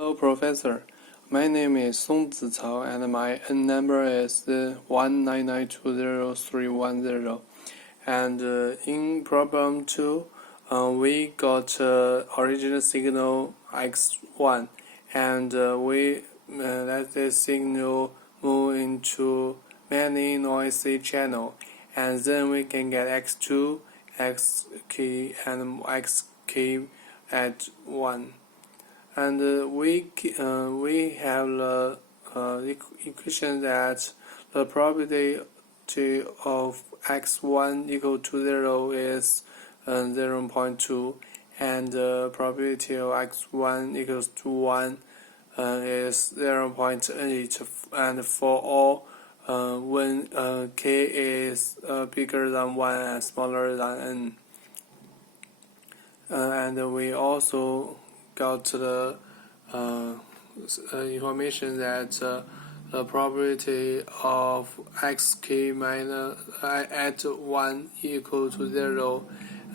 Hello, Professor. My name is SongziCao and my N number is 19920310. And in problem 2, we got original signal x1 and we let this signal move into many noisy channel, and then we can get x2, x key and x key at 1. And we have the equation that the probability of x1 equal to 0 is 0.2, and the probability of x1 equals to 1 is 0.8, and for all when k is bigger than 1 and smaller than n. And we also got the information that the probability of xk minus at 1 equal to 0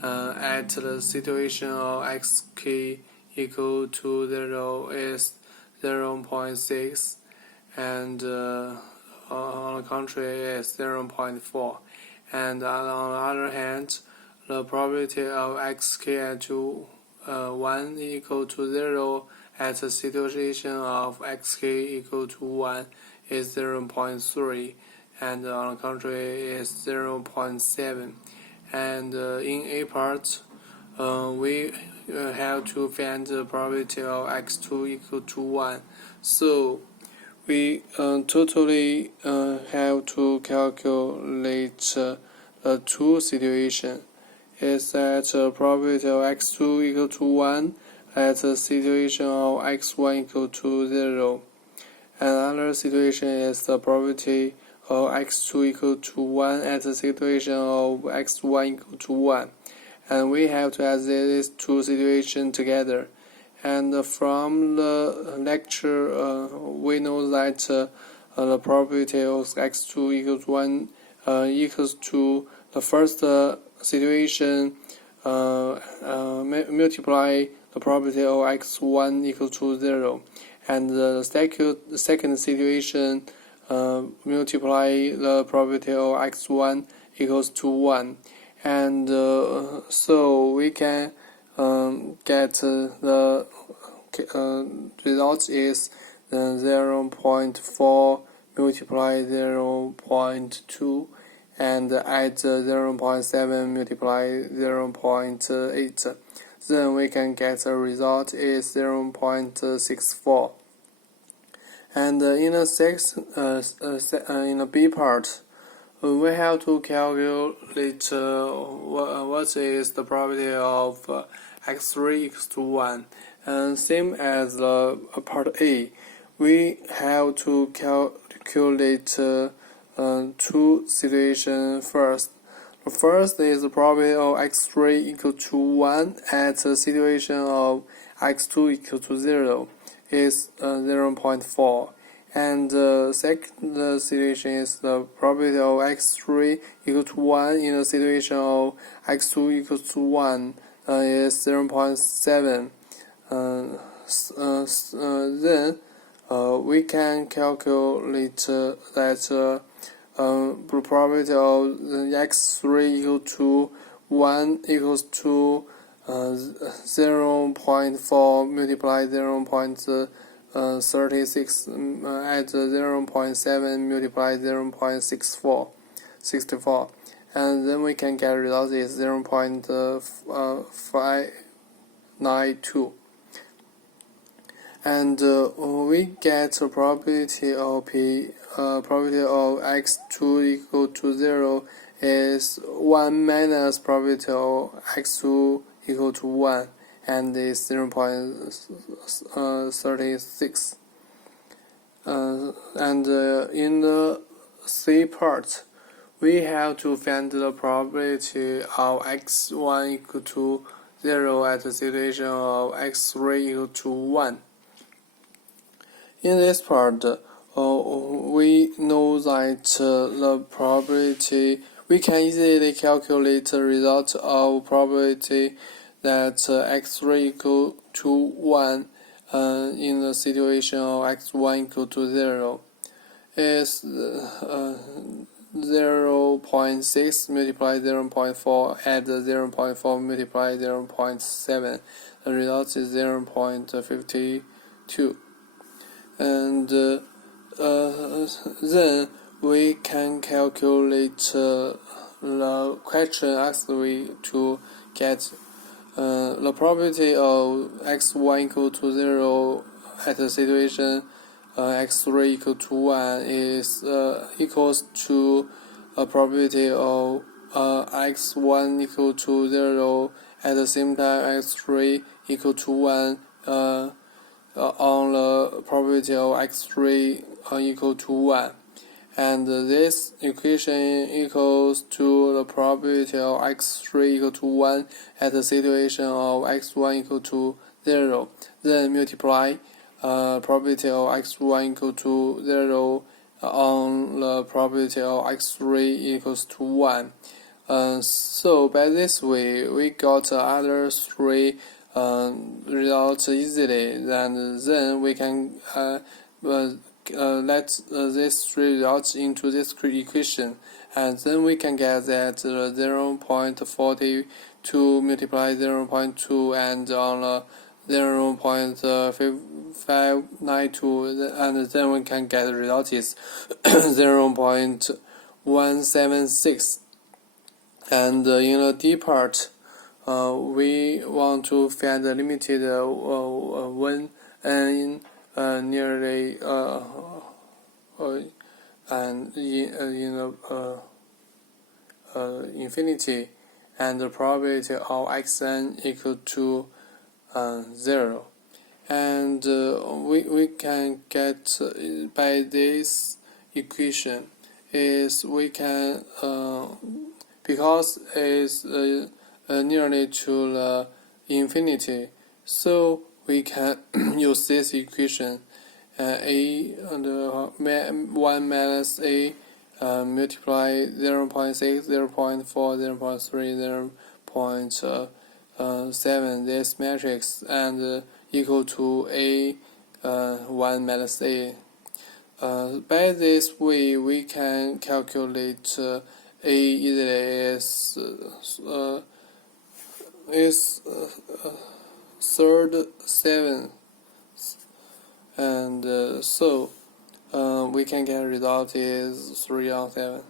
at the situation of xk equal to 0 is 0.6, and on the contrary is 0.4. And on the other hand, the probability of xk at 1 equal to 0 at the situation of xk equal to 1 is 0.3, and on the contrary is 0.7. And in A part, we have to find the probability of x2 equal to 1. So we totally have to calculate the two situations. Is that the probability of x2 equal to 1 at the situation of x1 equal to 0. Another situation is the probability of x2 equal to 1 at the situation of x1 equal to 1. And we have to add these two situations together. And from the lecture, we know that the probability of x2 equal to 1 equals to the first situation multiply the probability of x1 equal to 0, and the second situation multiply the probability of x1 equals to 1, and so we can get the result is 0.4 multiply 0.2, and add 0.7 multiply 0.8. Then we can get the result is 0.64. And in the B part, we have to calculate what is the probability of x3 equals to 1. And same as part A, we have to calculate two situations first. The first is the probability of x3 equal to 1 at the situation of x2 equal to 0 is 0.4. And the second situation is the probability of x3 equal to 1 in the situation of x2 equal to 1 is 0.7. Then we can calculate that the probability of x3 equal to 1 equals to 0.4 multiply 0.36 at 0.7 multiply 0.64, and then we can get result is 0.592. And we get the probability of probability of x2 equal to 0 is 1 minus probability of x2 equal to 1, and is 0.36. And in the C part, we have to find the probability of x1 equal to 0 at the situation of x3 equal to 1. In this part, we know that the probability, we can easily calculate the result of probability that x3 equal to 1 in the situation of x1 equal to 0 is 0.6 multiply 0.4 add 0.4 multiply 0.7. The result is 0.52. And then we can calculate the question asked to get the probability of x1 equal to 0 at the situation x3 equal to 1 is equals to a probability of x1 equal to 0 at the same time x3 equal to 1 on the probability of x3 equal to 1. And this equation equals to the probability of x3 equal to 1 at the situation of x1 equal to 0. Then multiply probability of x1 equal to 0 on the probability of x3 equals to 1. So by this way, we got the other three results easily, and then we can let these three results into this equation, and then we can get that 0.42 multiply 0.2 and on 0.592, and then we can get the result is 0.176. And in the D part, we want to find the limited when n nearly and infinity, and the probability of xn equal to 0. And we can get by this equation is we can because it's nearly to the infinity, so we can use this equation a and 1 minus a multiply 0.6 0.4 0.3 0.7 this matrix and equal to a 1 minus a. By this way, we can calculate a easily is third 7, and so we can get result is 3 on 7.